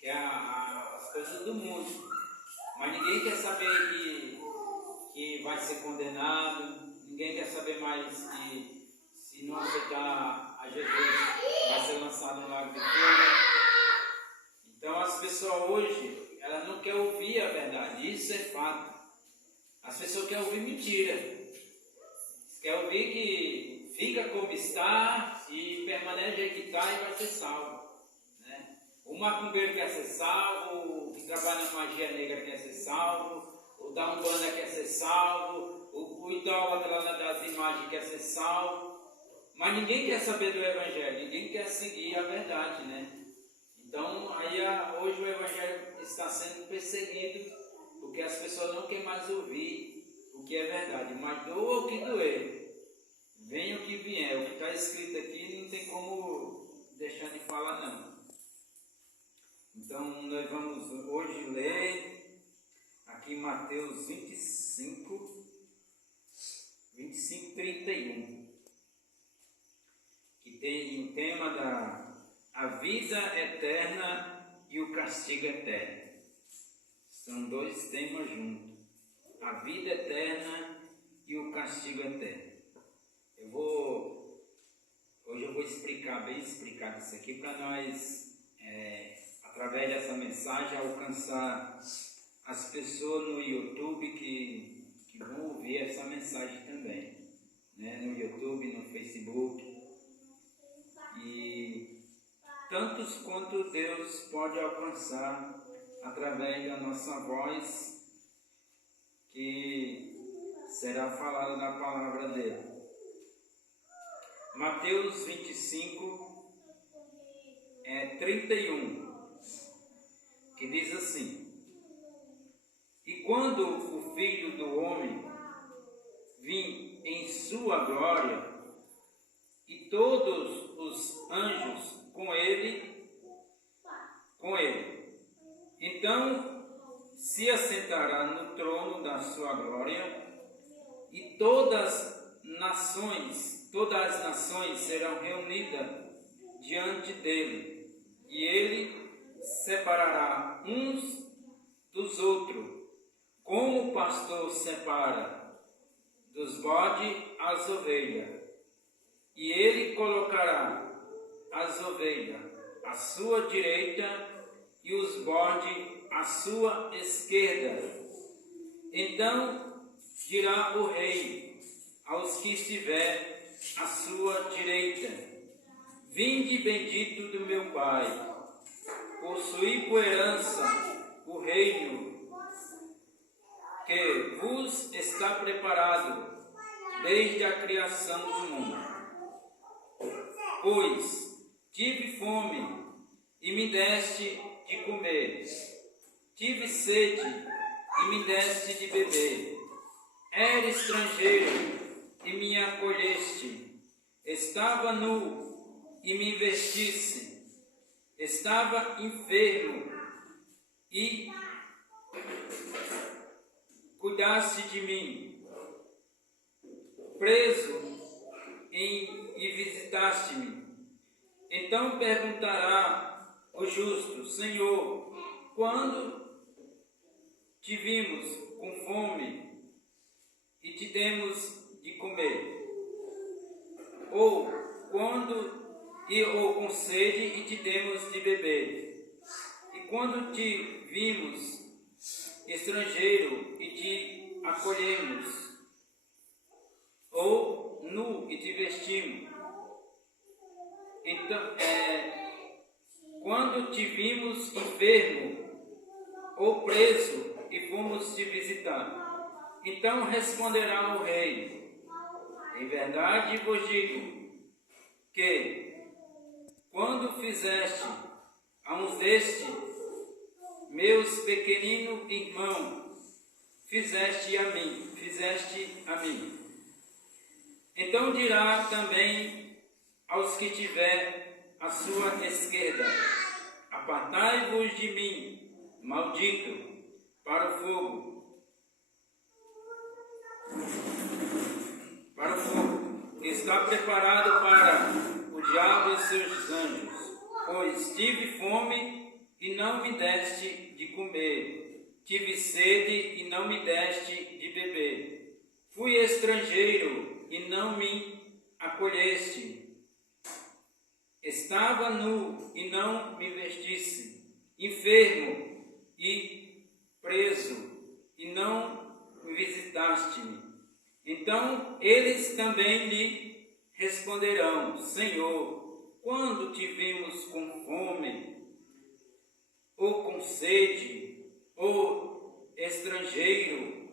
que é as coisas do mundo. Mas ninguém quer saber que vai ser condenado, ninguém quer saber mais que se não aceitar a Jesus vai ser lançado no lago de fogo. Então as pessoas hoje, elas não querem ouvir a verdade, isso é fato. As pessoas querem ouvir mentira. Querem ouvir que fica como está e permanece aí que está e vai ser salvo. Né? O macumbeiro quer ser salvo, o que trabalha na magia negra quer ser salvo, o da Umbanda quer ser salvo, o idólatra das imagens quer ser salvo. Mas ninguém quer saber do Evangelho, ninguém quer seguir a verdade, né? Então, aí hoje o Evangelho está sendo perseguido, porque as pessoas não querem mais ouvir o que é verdade. Mas doa o que doer, venha o que vier. O que está escrito aqui não tem como deixar de falar, não. Então, nós vamos hoje ler aqui Mateus 25, 31, que tem o tema da a vida eterna e o castigo eterno. São dois temas juntos. A vida eterna e o castigo eterno. Hoje eu vou explicar, bem explicado isso aqui, para nós, através dessa mensagem, alcançar as pessoas no YouTube que vão ouvir essa mensagem também. Né? No YouTube, no Facebook. E tantos quanto Deus pode alcançar através da nossa voz, que será falada na palavra dele. Mateus 25, 31, que diz assim: E quando o Filho do Homem vir em sua glória, e todos os anjos com ele, então se assentará no trono da sua glória, e todas as nações serão reunidas diante dele, e ele separará uns dos outros, como o pastor separa dos bodes as ovelhas. E ele colocará as ovelhas à sua direita e os bodes à sua esquerda. Então dirá o rei aos que estiver à sua direita: Vinde bendito do meu Pai, possuí por herança o reino que vos está preparado desde a criação do mundo. Pois tive fome e me deste de comer, tive sede e me deste de beber, era estrangeiro e me acolheste, estava nu e me vestiste, estava enfermo e cuidaste de mim, preso e visitaste-me. Então perguntará o justo: Senhor, quando te vimos com fome e te demos de comer? Ou com sede e te demos de beber? E quando te vimos estrangeiro e te acolhemos? Ou nu e te vestimos? Então, quando te vimos enfermo ou preso e fomos te visitar? Então responderá o rei: Em verdade vos digo que, quando fizeste a um destes meus pequeninos irmãos, fizeste a mim. Então dirá também aos que tiver à sua esquerda: Apartai-vos de mim, maldito, para o fogo, que está preparado para o diabo e seus anjos. Pois tive fome e não me deste de comer. Tive sede e não me deste de beber. Fui estrangeiro e não me acolheste. Estava nu e não me vestisse. Enfermo e preso e não me visitaste-me. Então eles também lhe responderão: Senhor, quando te vimos com fome, ou com sede, ou estrangeiro,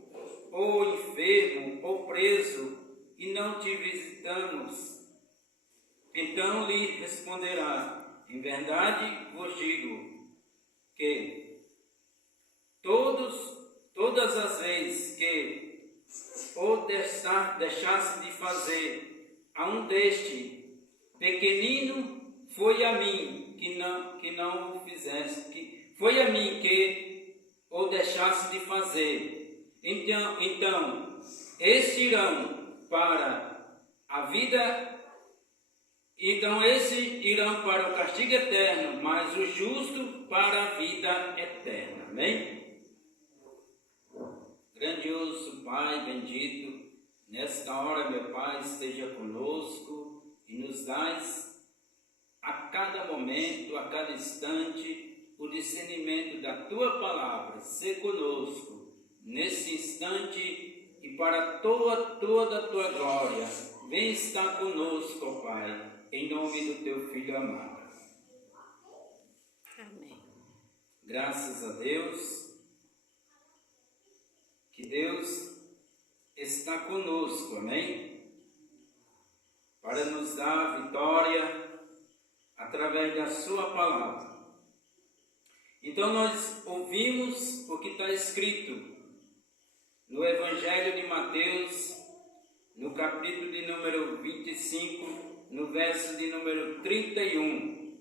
ou enfermo, ou preso, e não te visitamos? Então lhe responderá: em verdade vos digo que todas as vezes que ou deixasse de fazer a um deste pequenino, foi a mim que não o fizesse, que foi a mim que o deixasse de fazer. Então estes irão para a vida, então esses irão para o castigo eterno, mas o justo para a vida eterna. Amém? Grandioso Pai bendito, nesta hora, meu Pai, esteja conosco e nos dás a cada momento, a cada instante, o discernimento da Tua Palavra. Sê conosco nesse instante e para toda a Tua glória. Vem estar conosco, ó Pai, em nome do Teu Filho amado. Amém. Graças a Deus. Que Deus está conosco, amém? Para nos dar vitória através da sua palavra. Então nós ouvimos o que está escrito no Evangelho de Mateus, no capítulo de número 25, no verso de número 31.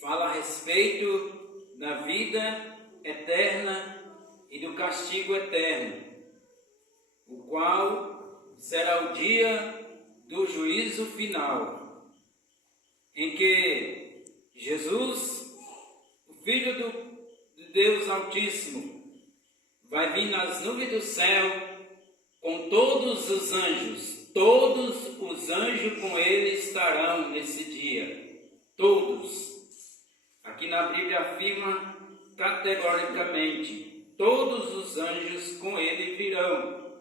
Fala a respeito da vida eterna e do castigo eterno, o qual será o dia do juízo final, em que Jesus, o Filho de Deus Altíssimo, vai vir nas nuvens do céu com todos os anjos com ele estarão nesse dia, todos. Aqui na Bíblia afirma categoricamente: todos os anjos com ele virão,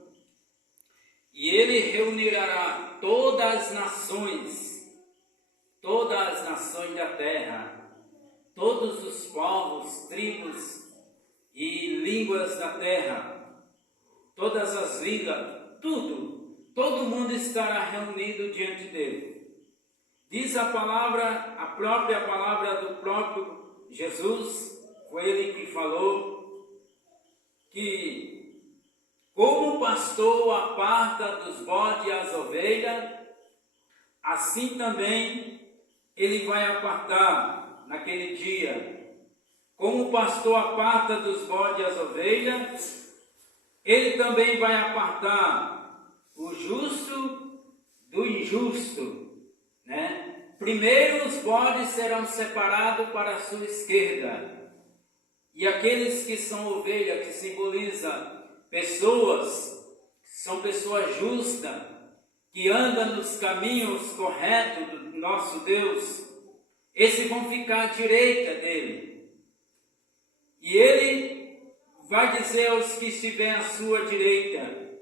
e ele reunirá todas as nações da terra, todos os povos, tribos e línguas da terra, todas as vilas, todo mundo estará reunido diante dele. Diz a própria palavra do próprio Jesus, foi ele que falou, que como o pastor aparta dos bodes as ovelhas, assim também ele vai apartar naquele dia. Como o pastor aparta dos bodes as ovelhas, ele também vai apartar o justo do injusto, né? Primeiro os bodes serão separados para a sua esquerda, e aqueles que são ovelhas, que simboliza pessoas, são pessoas justas, que andam nos caminhos corretos do nosso Deus, esses vão ficar à direita dele. E ele vai dizer aos que estiverem à sua direita: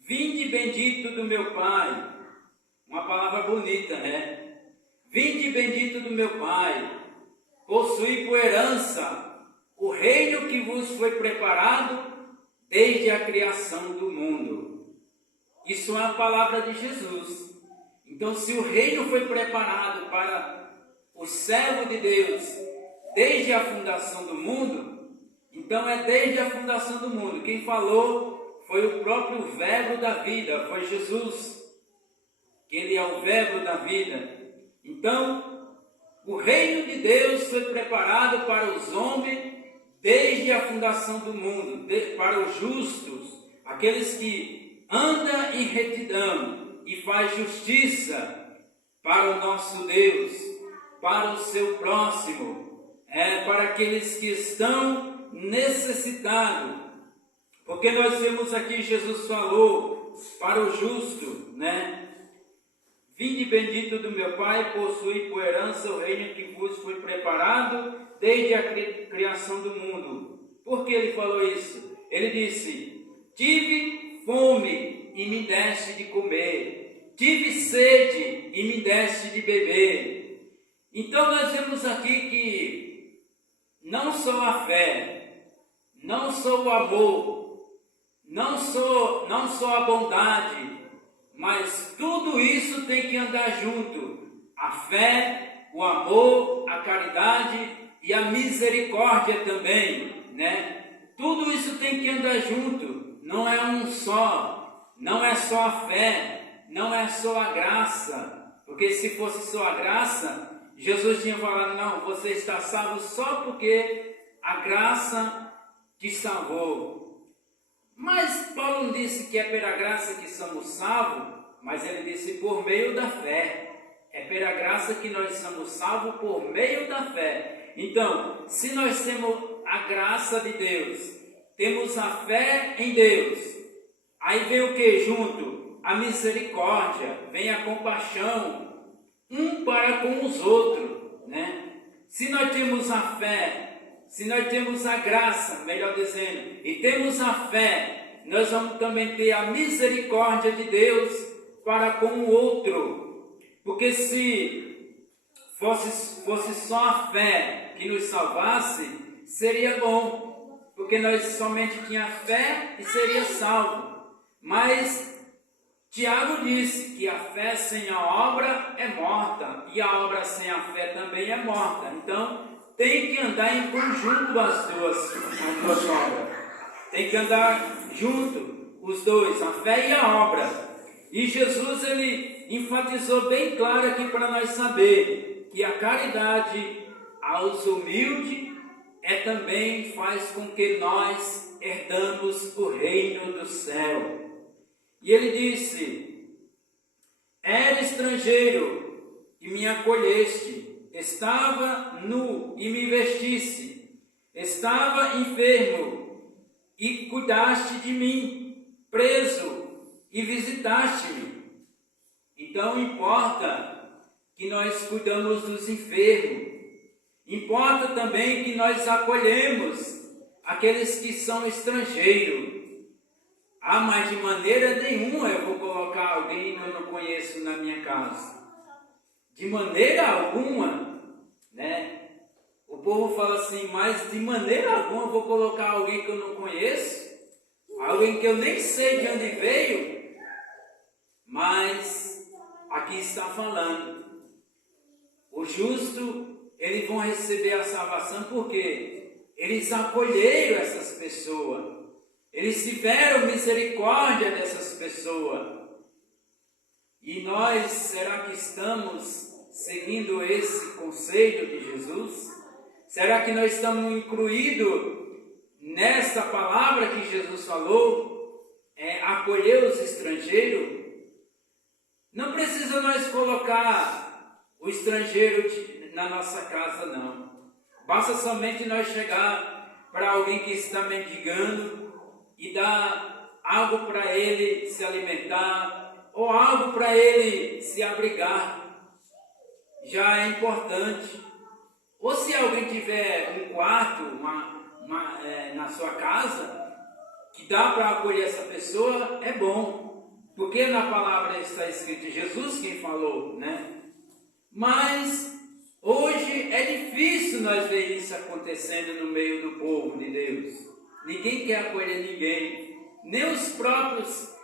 vinde bendito do meu Pai. Uma palavra bonita, né? Vinde bendito do meu Pai, possuí por herança o reino que vos foi preparado desde a criação do mundo. Isso é a palavra de Jesus. Então, se o reino foi preparado para o servo de Deus desde a fundação do mundo, então é desde a fundação do mundo. Quem falou foi o próprio Verbo da vida, foi Jesus, que ele é o Verbo da vida. Então, o reino de Deus foi preparado para os homens desde a fundação do mundo, para os justos, aqueles que andam em retidão e faz justiça para o nosso Deus, para o seu próximo, para aqueles que estão necessitados. Porque nós vemos aqui, Jesus falou para o justo, né? Vinde bendito do meu Pai, possui por herança o reino que vos foi preparado desde a criação do mundo. Por que ele falou isso? Ele disse: tive fome e me deste de comer, tive sede e me deste de beber. Então nós vemos aqui que não só a fé, não só o amor, não só a bondade, mas tudo isso tem que andar junto. A fé, o amor, a caridade e a misericórdia também, né? Tudo isso tem que andar junto. Não é um só. Não é só a fé. Não é só a graça. Porque se fosse só a graça, Jesus tinha falado: não, você está salvo só porque a graça te salvou. Mas Paulo não disse que é pela graça que somos salvos, mas ele disse por meio da fé. É pela graça que nós somos salvos por meio da fé. Então, se nós temos a graça de Deus, temos a fé em Deus, aí vem o que junto? A misericórdia, vem a compaixão, um para com os outros, né? Se nós temos a fé, se nós temos a graça, melhor dizendo, e temos a fé, nós vamos também ter a misericórdia de Deus para com o outro. Porque se fosse só a fé que nos salvasse, seria bom, porque nós somente tínhamos fé e seria salvo. Mas Tiago disse que a fé sem a obra é morta, e a obra sem a fé também é morta. Então, tem que andar em conjunto as duas obras. Tem que andar junto os dois, a fé e a obra. E Jesus, ele enfatizou bem claro aqui para nós saber que a caridade aos humildes também faz com que nós herdamos o reino do céu. E ele disse: era estrangeiro e me acolheste, estava nu e me vestisse, estava enfermo e cuidaste de mim, preso e visitaste-me. Então importa que nós cuidamos dos enfermos, importa também que nós acolhemos aqueles que são estrangeiros. Ah, mas de maneira nenhuma eu vou colocar alguém que eu não conheço na minha casa. De maneira alguma, né? O povo fala assim: mas de maneira alguma eu vou colocar alguém que eu não conheço, alguém que eu nem sei de onde veio. Mas aqui está falando, o justo, eles vão receber a salvação porque eles acolheram essas pessoas, eles tiveram misericórdia dessas pessoas. E nós, será que estamos seguindo esse conselho de Jesus? Será que nós estamos incluídos nesta palavra que Jesus falou? Acolher os estrangeiros? Não precisa nós colocar o estrangeiro na nossa casa, não. Basta somente nós chegar para alguém que está mendigando e dar algo para ele se alimentar, ou algo para ele se abrigar, já é importante. Ou se alguém tiver um quarto na sua casa, que dá para acolher essa pessoa, é bom, porque na palavra está escrito, Jesus quem falou, né? Mas hoje é difícil nós ver isso acontecendo no meio do povo de Deus. Ninguém quer acolher ninguém, nem os próprios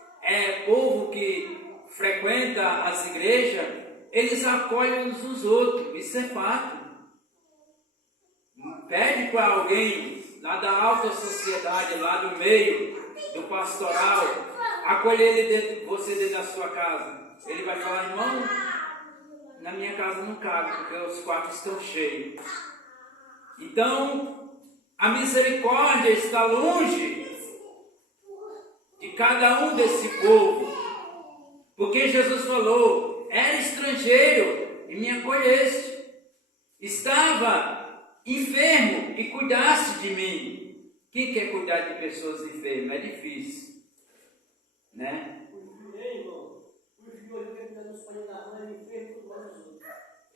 povo que frequenta as igrejas, eles acolhem uns os outros, isso é fato. Pede para alguém lá da alta sociedade, lá do meio do pastoral, acolher ele você dentro da sua casa. Ele vai falar: irmão, na minha casa não cabe, porque os quartos estão cheios. Então, a misericórdia está longe de cada um desse povo. Porque Jesus falou: era estrangeiro e me acolheste, estava enfermo e cuidaste de mim. Quem quer cuidar de pessoas enfermas? É difícil, né?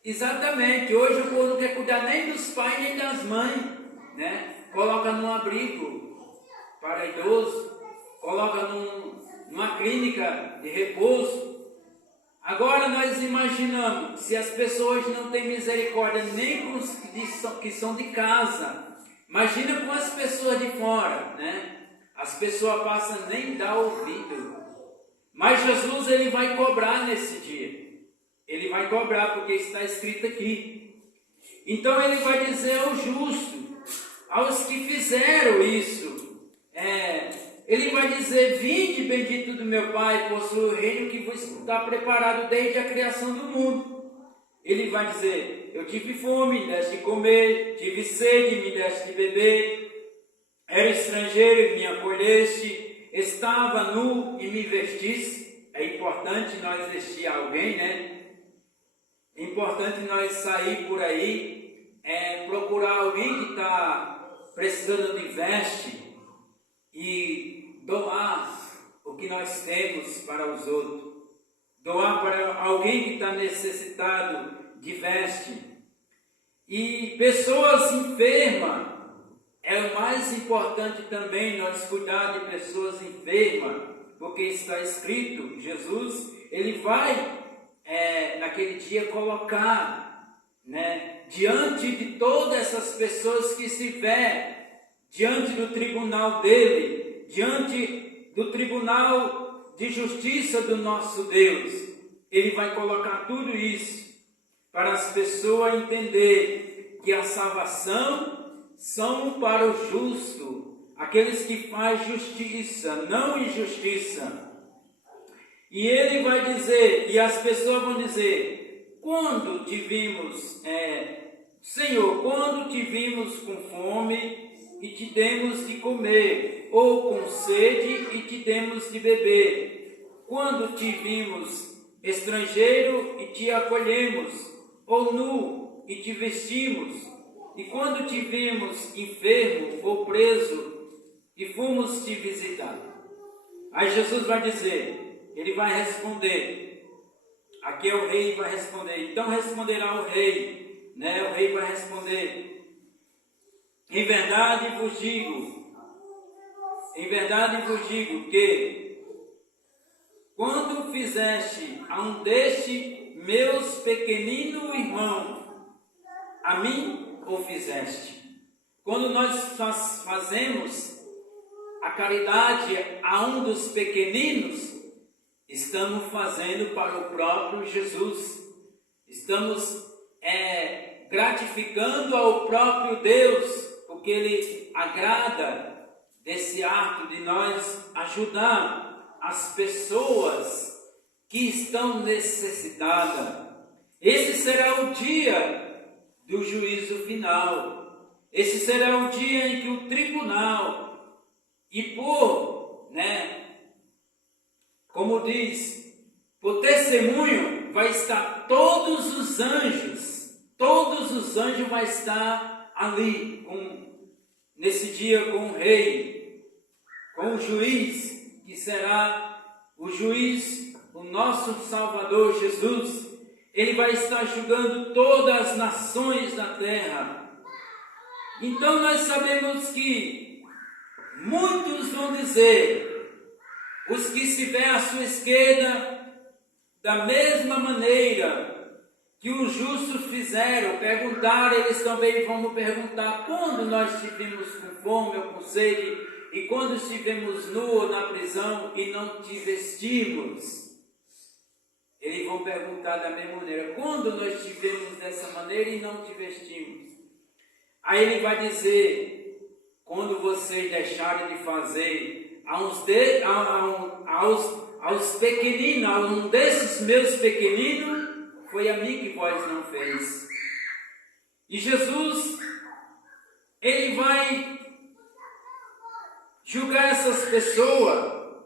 Exatamente, hoje o povo não quer cuidar nem dos pais nem das mães, né? Coloca num abrigo para idoso, coloca numa clínica de repouso. Agora nós imaginamos, se as pessoas não têm misericórdia nem com os que são de casa, imagina com as pessoas de fora, né? As pessoas passam nem dar ouvido. Mas Jesus, ele vai cobrar nesse dia. Ele vai cobrar, porque está escrito aqui. Então ele vai dizer ao justo, aos que fizeram isso, ele vai dizer: vinde, bendito do meu Pai, possui o reino que vos está preparado desde a criação do mundo. Ele vai dizer: eu tive fome, me deste de comer, tive sede, me deste de beber, era estrangeiro e me acolheste, estava nu e me vestiste. É importante nós vestir alguém, né? É importante nós sair por aí, procurar alguém que está precisando de veste e doar o que nós temos para os outros. Doar para alguém que está necessitado de veste. E pessoas enfermas, é o mais importante também nós cuidar de pessoas enfermas, porque está escrito, Jesus, ele vai naquele dia colocar, né, diante de todas essas pessoas que estiver diante do tribunal dele, diante do tribunal de justiça do nosso Deus, ele vai colocar tudo isso para as pessoas entender que a salvação são para o justo, aqueles que fazem justiça, não injustiça. E ele vai dizer, e as pessoas vão dizer: quando te vimos, Senhor, quando te vimos com fome e te demos de comer, ou com sede e te demos de beber? Quando te vimos estrangeiro e te acolhemos, ou nu e te vestimos? E quando te vimos enfermo ou preso e fomos te visitar? Aí Jesus vai dizer, ele vai responder, aqui é o rei vai responder, então responderá o rei, né? O rei vai responder: em verdade vos digo que quando fizeste a um deste meus pequeninos irmãos, a mim o fizeste. Quando nós fazemos a caridade a um dos pequeninos, estamos fazendo para o próprio Jesus, estamos gratificando ao próprio Deus, porque Ele agrada desse ato de nós ajudar as pessoas que estão necessitadas. Esse será o dia do juízo final, esse será o dia em que o tribunal, como diz, por testemunho vai estar todos os anjos vão estar ali, nesse dia com o rei, com o juiz, que será o juiz, o nosso Salvador Jesus. Ele vai estar julgando todas as nações da terra. Então nós sabemos que muitos vão dizer, os que estiver à sua esquerda, da mesma maneira que os justos fizeram, perguntaram, eles também vão perguntar: quando nós estivemos com fome ou com sede, e quando estivemos nus na prisão e não te vestimos? Eles vão perguntar da mesma maneira: quando nós estivemos dessa maneira e não te vestimos? Aí ele vai dizer: quando vocês deixaram de fazer aos pequeninos, a um desses meus pequeninos, foi a mim que vós não fez. E Jesus, ele vai julgar essas pessoas,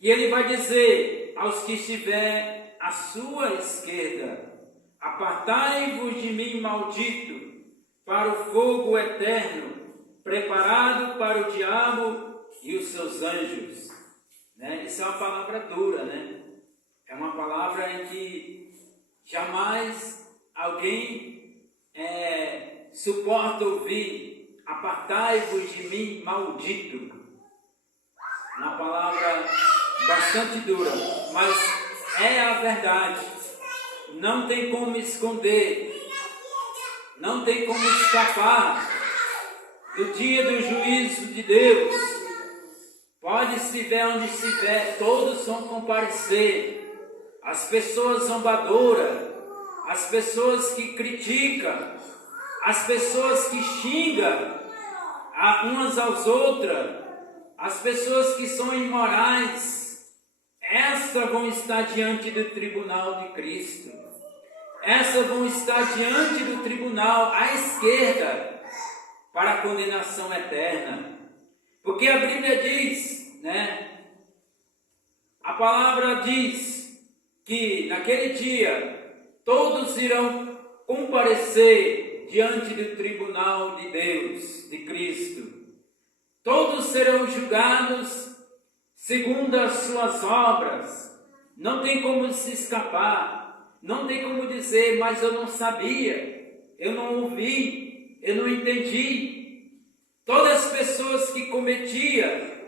e ele vai dizer aos que estiver à sua esquerda: apartai-vos de mim, maldito, para o fogo eterno, preparado para o diabo e os seus anjos. Né? Isso é uma palavra dura, né? É uma palavra em que jamais alguém suporta ouvir: apartai-vos de mim, maldito. Uma palavra bastante dura, mas é a verdade. Não tem como esconder, não tem como escapar do dia do juízo de Deus. Pode estiver onde estiver, todos vão comparecer. As pessoas zombadoras, as pessoas que criticam, as pessoas que xingam umas às outras, as pessoas que são imorais, essas vão estar diante do tribunal de Cristo. Essas vão estar diante do tribunal à esquerda para a condenação eterna. Porque a Bíblia diz, né? A palavra diz que naquele dia todos irão comparecer diante do tribunal de Deus, de Cristo. Todos serão julgados segundo as suas obras. Não tem como se escapar. Não tem como dizer: mas eu não sabia, eu não ouvi, eu não entendi. Todas as pessoas que cometiam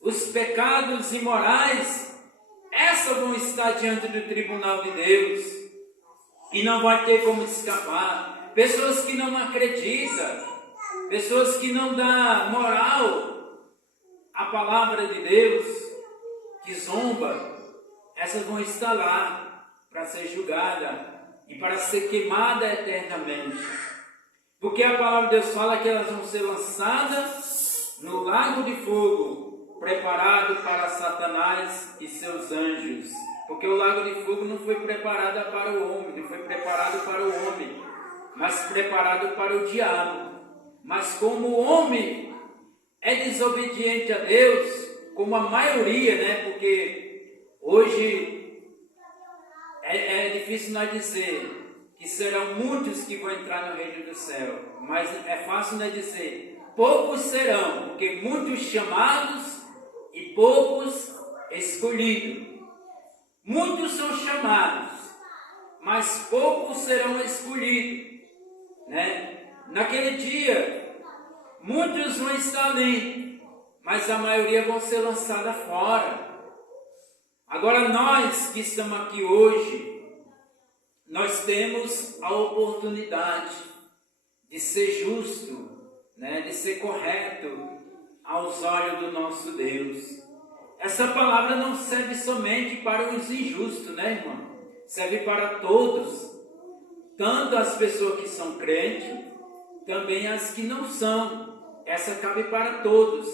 os pecados imorais, essas vão estar diante do tribunal de Deus e não vai ter como escapar. Pessoas que não acreditam, pessoas que não dão moral à palavra de Deus, que zomba, essas vão estar lá para ser julgada e para ser queimada eternamente. Porque a palavra de Deus fala que elas vão ser lançadas no lago de fogo, preparado para Satanás e seus anjos. Porque o lago de fogo não foi preparado para o homem, não foi preparado para o homem, mas preparado para o diabo. Mas como o homem é desobediente a Deus, como a maioria, né? Porque hoje é difícil nós dizer que serão muitos que vão entrar no reino do céu, mas é fácil nós dizer: poucos serão, porque muitos chamados e poucos escolhidos. Muitos são chamados, mas poucos serão escolhidos, né? Naquele dia, muitos vão estar ali, mas a maioria vão ser lançada fora. Agora nós que estamos aqui hoje, nós temos a oportunidade de ser justo, né? De ser correto aos olhos do nosso Deus. Essa palavra não serve somente para os injustos, né, irmão? Serve para todos, tanto as pessoas que são crentes, também as que não são. Essa cabe para todos,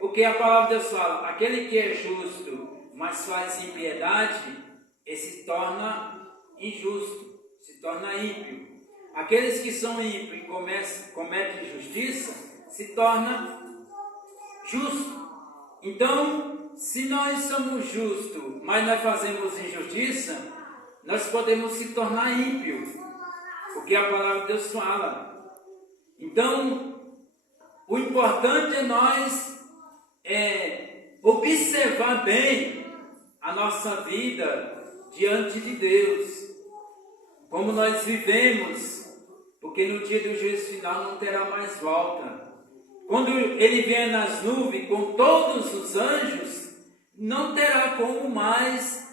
porque a palavra de Deus fala: aquele que é justo, mas faz impiedade, esse se torna injusto, se torna ímpio. Aqueles que são ímpios e cometem injustiça, se torna justo. Então, se nós somos justos, mas nós fazemos injustiça, nós podemos se tornar ímpios, porque a palavra de Deus fala. Então, o importante é nós observar bem a nossa vida diante de Deus, como nós vivemos, porque no dia do juízo final não terá mais volta. Quando ele vier nas nuvens com todos os anjos, não terá como mais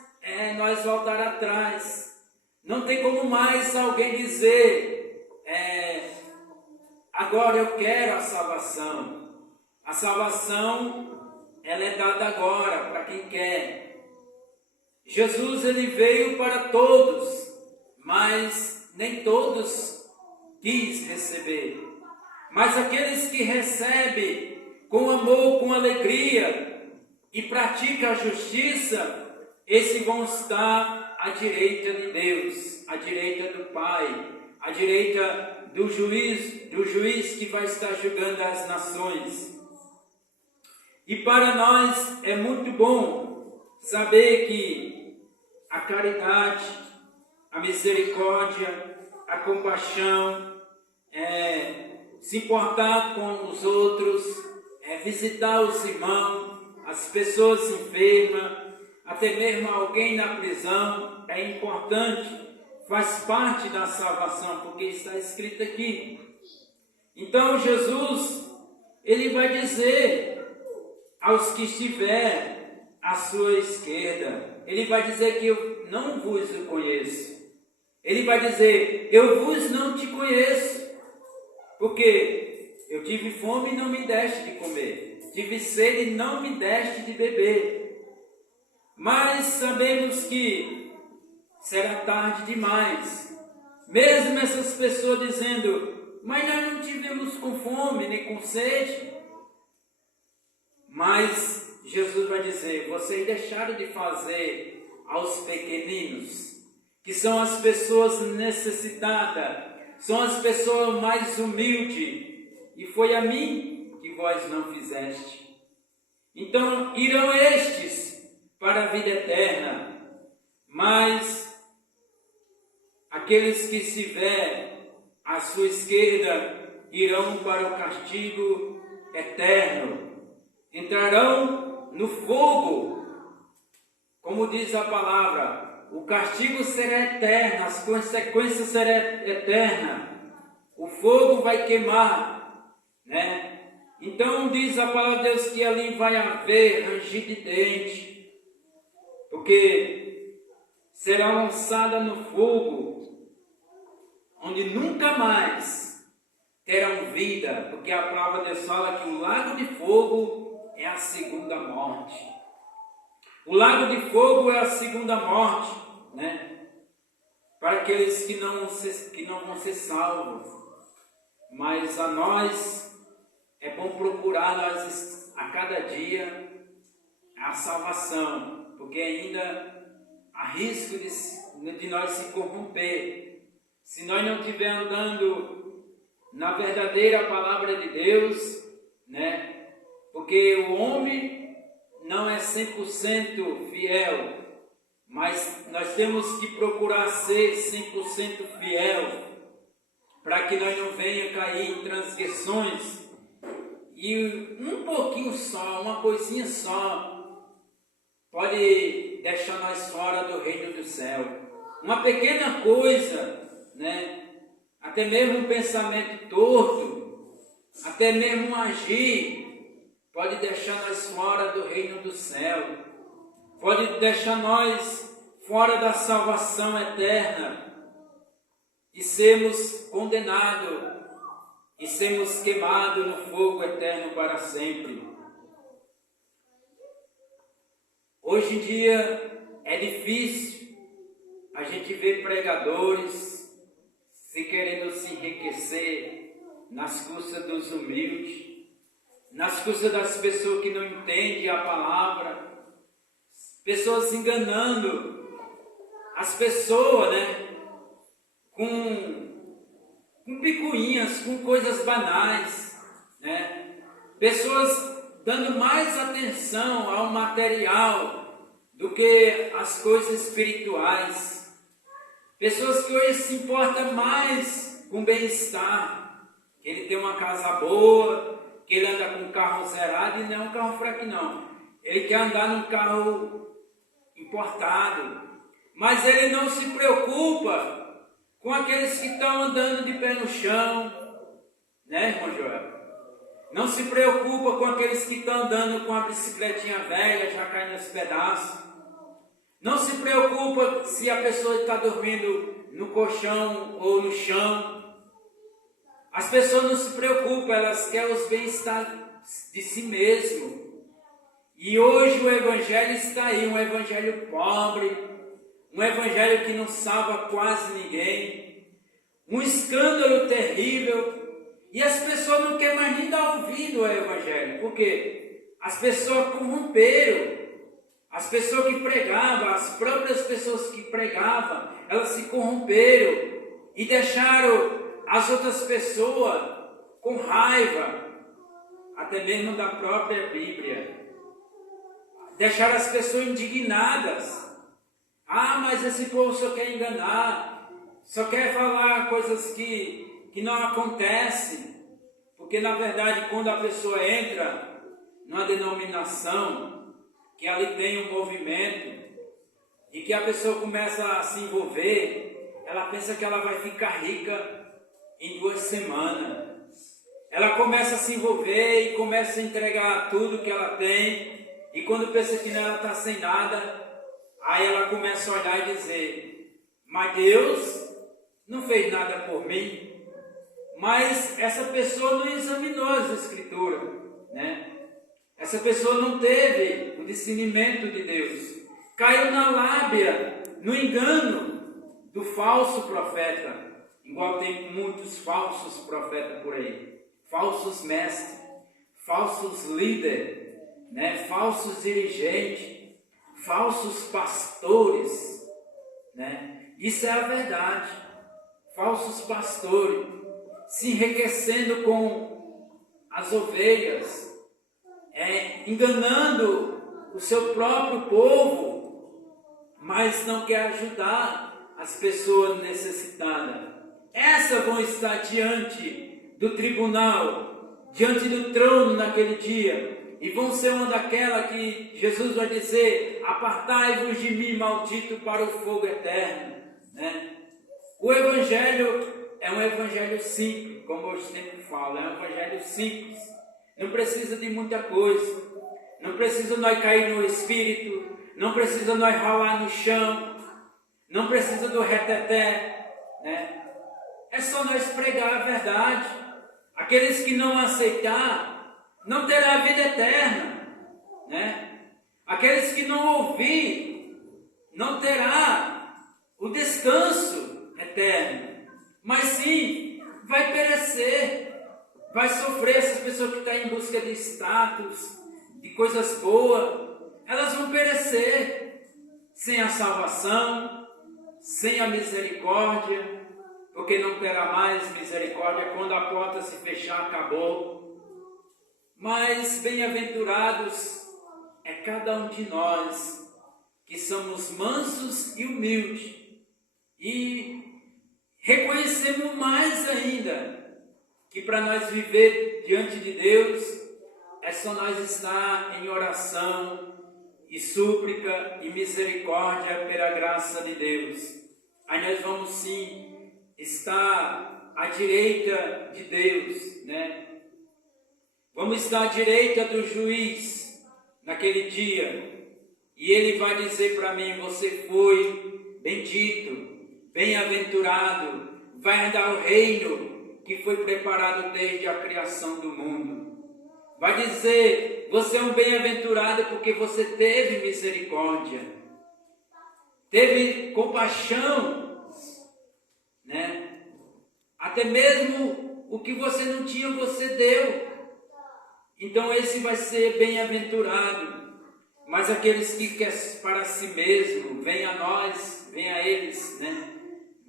nós voltar atrás. Não tem como mais alguém dizer: agora eu quero a salvação. A salvação, ela é dada agora para quem quer. Jesus, ele veio para todos, mas nem todos quis receber. Mas aqueles que recebem com amor, com alegria e praticam a justiça, esses vão estar à direita de Deus, à direita do Pai, à direita do juiz que vai estar julgando as nações. E para nós é muito bom saber que a caridade, a misericórdia, a compaixão, se importar com os outros, visitar os irmãos, as pessoas enfermas, até mesmo alguém na prisão, é importante, faz parte da salvação, porque está escrito aqui. Então Jesus, ele vai dizer aos que estiver à sua esquerda, ele vai dizer que eu não vos conheço. Ele vai dizer, eu vos não te conheço, porque eu tive fome e não me deste de comer, tive sede e não me deste de beber. Mas sabemos que será tarde demais. Mesmo essas pessoas dizendo, mas nós não tivemos com fome nem com sede. Mas Jesus vai dizer, vocês deixaram de fazer aos pequeninos, que são as pessoas necessitadas, são as pessoas mais humildes, e foi a mim que vós não fizeste. Então irão estes para a vida eterna, mas aqueles que estiver à sua esquerda irão para o castigo eterno, entrarão no fogo, como diz a palavra. O castigo será eterno, as consequências serão eternas, o fogo vai queimar, né? Então diz a palavra de Deus que ali vai haver ranger de dente, porque será lançada no fogo, onde nunca mais terão vida, porque a palavra de Deus fala que o lago de fogo é a segunda morte. O lago de fogo é a segunda morte, né? Para aqueles que não vão ser salvos. Mas a nós é bom procurar a cada dia a salvação, porque ainda há risco de nós se corromper. Se nós não estiver andando na verdadeira palavra de Deus, né? Porque o homem não é 100% fiel, mas nós temos que procurar ser 100% fiel, para que nós não venhamos cair em transgressões, e um pouquinho só, uma coisinha só, pode deixar nós fora do reino do céu. Uma pequena coisa, né? Até mesmo um pensamento torto, até mesmo um agir, pode deixar nós fora do reino do céu, pode deixar nós fora da salvação eterna e sermos condenados e sermos queimados no fogo eterno para sempre. Hoje em dia é difícil a gente ver pregadores se querendo se enriquecer nas custas dos humildes, nas custas das pessoas que não entendem a palavra, pessoas se enganando, as pessoas, né, com picuinhas, com coisas banais, né, pessoas dando mais atenção ao material do que às coisas espirituais, pessoas que hoje se importam mais com o bem-estar, que ele tem uma casa boa, que ele anda com um carro zerado, e não é um carro fraco não, ele quer andar num carro importado, mas ele não se preocupa com aqueles que estão andando de pé no chão, né, irmão Joel? Não se preocupa com aqueles que estão andando com a bicicletinha velha, já caindo nos pedaços. Não se preocupa se a pessoa está dormindo no colchão ou no chão. As pessoas não se preocupam, elas querem os bem-estar de si mesmo. E hoje o Evangelho está aí, um Evangelho pobre, um Evangelho que não salva quase ninguém, um escândalo terrível, e as pessoas não querem mais nem dar ouvido ao Evangelho, porque as pessoas corromperam, as pessoas que pregavam, as próprias pessoas que pregavam, elas se corromperam e deixaram as outras pessoas com raiva, até mesmo da própria Bíblia. Deixaram as pessoas indignadas. Ah, mas esse povo só quer enganar, só quer falar coisas que não acontecem. Porque na verdade, quando a pessoa entra numa denominação, que ali tem um movimento, e que a pessoa começa a se envolver, ela pensa que ela vai ficar rica em 2 semanas. Ela começa a se envolver e começa a entregar tudo que ela tem, e quando pensa que ela está sem nada, aí ela começa a olhar e dizer: mas Deus não fez nada por mim. Mas essa pessoa não examinou as Escrituras, né? Essa pessoa não teve o discernimento de Deus. Caiu na lábia, no engano do falso profeta. Igual tem muitos falsos profetas por aí. Falsos mestres, falsos líderes, né? Falsos dirigentes, falsos pastores, né? Isso é a verdade. Falsos pastores se enriquecendo com as ovelhas, enganando o seu próprio povo, mas não quer ajudar as pessoas necessitadas. Essas vão estar diante do tribunal, diante do trono naquele dia, e vão ser uma daquelas que Jesus vai dizer: apartai-vos de mim, maldito, para o fogo eterno, né? O Evangelho é um evangelho simples, como eu sempre falo, é um evangelho simples. Não precisa de muita coisa. Não precisa nós cair no espírito. Não precisa nós ralar no chão. Não precisa do reteté, né? É só nós pregar a verdade. Aqueles que não aceitar, não terá vida eterna, né? Aqueles que não ouvir, não terá o descanso eterno. Mas sim, vai perecer, vai sofrer. Essas pessoas que estão em busca de status, de coisas boas, elas vão perecer sem a salvação, sem a misericórdia, porque não terá mais misericórdia. Quando a porta se fechar, acabou. Mas bem-aventurados é cada um de nós que somos mansos e humildes, e reconhecemos mais ainda que para nós viver diante de Deus é só nós estar em oração e súplica e misericórdia pela graça de Deus. Aí nós vamos sim estar à direita de Deus, né? Vamos estar à direita do juiz naquele dia, e ele vai dizer para mim: você foi bendito, bem-aventurado, vai herdar o reino que foi preparado desde a criação do mundo. Vai dizer: você é um bem-aventurado porque você teve misericórdia, teve compaixão, né? Até mesmo o que você não tinha, você deu. Então esse vai ser bem-aventurado. Mas aqueles que querem para si mesmo, venha a nós, venha a eles, né?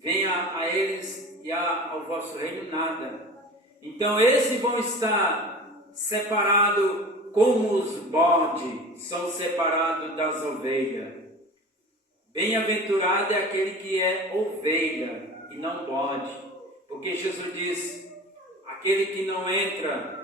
Venha a eles e ao vosso reino nada. Então esses vão estar separados como os bodes são separados das ovelhas. Bem-aventurado é aquele que é ovelha e não bode. Porque Jesus disse: aquele que não entra,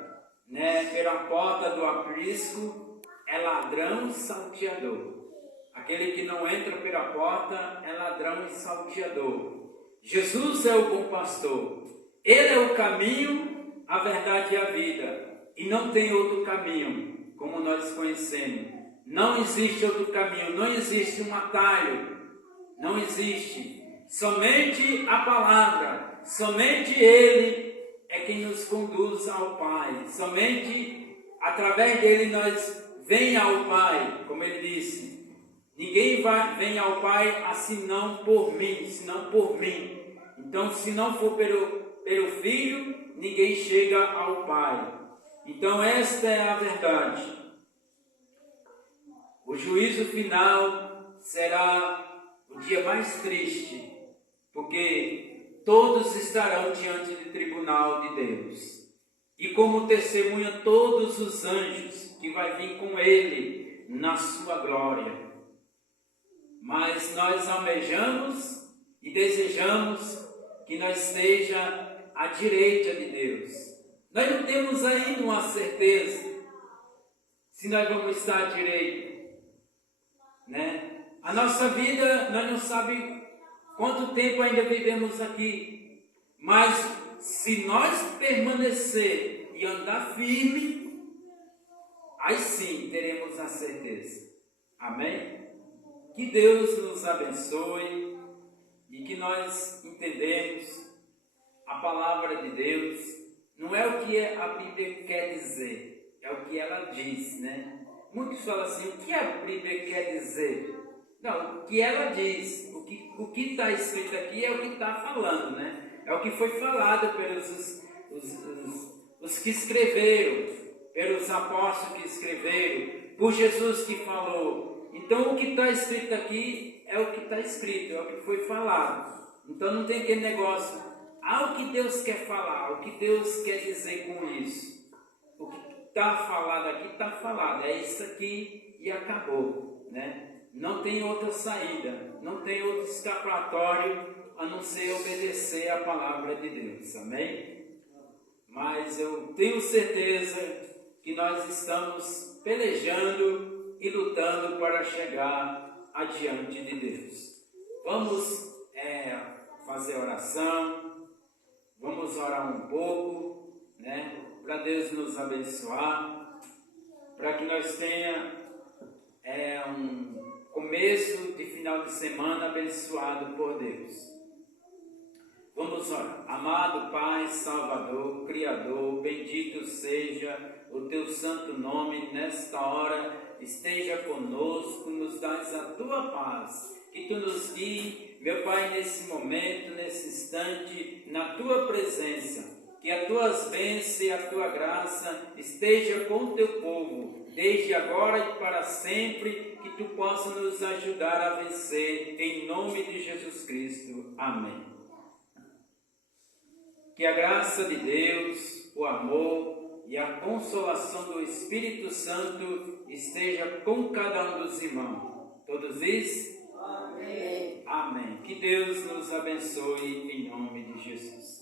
né, pela porta do aprisco é ladrão e salteador. Aquele que não entra pela porta é ladrão e salteador. Jesus é o bom pastor. Ele é o caminho, a verdade e a vida. E não tem outro caminho, como nós conhecemos. Não existe outro caminho, não existe um atalho. Não existe. Somente a palavra, somente Ele é quem nos conduz ao Pai. Somente através dele nós vem ao Pai, como ele disse. Ninguém vem ao Pai assim não por mim, senão por mim. Então, se não for pelo Filho, ninguém chega ao Pai. Então, esta é a verdade. O juízo final será o dia mais triste, porque todos estarão diante do tribunal de Deus. E como testemunha todos os anjos que vai vir com Ele na sua glória. Mas nós almejamos e desejamos que nós esteja à direita de Deus, Nós não temos ainda uma certeza se nós vamos estar direito, né? A nossa vida, nós não sabemos quanto tempo ainda vivemos aqui, mas se nós permanecer e andar firme, aí sim teremos a certeza. Amém? Que Deus nos abençoe e que nós entendemos a palavra de Deus. Não é o que a Bíblia quer dizer, é o que ela diz, né? Muitos falam assim, o que a Bíblia quer dizer? Não, o que ela diz, o que está escrito aqui é o que está falando, né? É o que foi falado pelos os que escreveram, pelos apóstolos que escreveram, por Jesus que falou. Então o que está escrito aqui é o que está escrito, é o que foi falado. Então não tem aquele negócio, o que Deus quer falar, o que Deus quer dizer com isso. O que está falado aqui, está falado, é isso aqui e acabou, né? Não tem outra saída, não tem outro escapatório a não ser obedecer a palavra de Deus, amém? Mas eu tenho certeza que nós estamos pelejando e lutando para chegar adiante de Deus. Vamos fazer oração, vamos orar um pouco, né? Para Deus nos abençoar, para que nós tenhamos um começo de final de semana abençoado por Deus. Vamos orar. Amado Pai, Salvador, Criador, bendito seja o Teu santo nome nesta hora. Esteja conosco, nos dás a Tua paz. Que Tu nos guie, meu Pai, nesse momento, nesse instante, na Tua presença. Que as Tuas bênçãos e a Tua graça esteja com o Teu povo, desde agora e para sempre, que Tu possa nos ajudar a vencer, em nome de Jesus Cristo. Amém. Que a graça de Deus, o amor e a consolação do Espírito Santo esteja com cada um dos irmãos. Todos dizem? Amém. Amém. Que Deus nos abençoe em nome de Jesus.